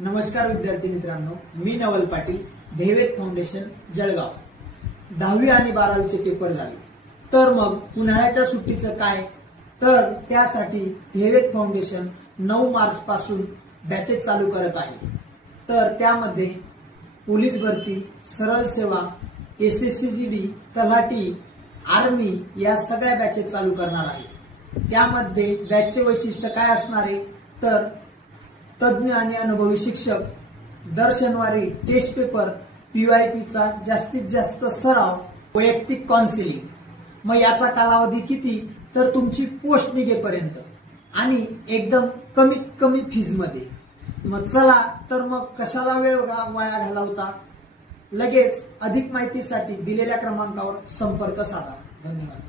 नमस्कार विद्यार्थी मित्रांनो, मी नवल पाटील, ध्येयवेध फाउंडेशन जळगाव। 10वी आणि 12वीचे पेपर झाले, तर मग उन्हाळ्याच्या सुट्टीचं काय? तर त्यासाठी ध्येयवेध फाउंडेशन 9 मार्च पासून बॅचेस चालू करत आहे। तर त्यामध्ये पोलीस भरती, सरळ सेवा, SSCGD, तलाठी, आर्मी या सगळ्या बॅचेस चालू करणार आहे। त्यामध्ये बॅचचे वैशिष्ट्य काय असणार आहे? तर तज्ञ आणि अनुभवी शिक्षक, दर शनिवारी टेस्ट पेपर, PYPचा जास्तीत जास्त सराव, वैयक्तिक काउन्सिलिंग। मग याचा कालावधी किती? तर तुमची पोस्ट निघेपर्यंत आणि एकदम कमीत कमी फीज मध्ये। मग चला तर मग कशाला वेळ वाया घालवता, लगेच अधिक माहितीसाठी दिलेल्या क्रमांकावर संपर्क साधा। धन्यवाद।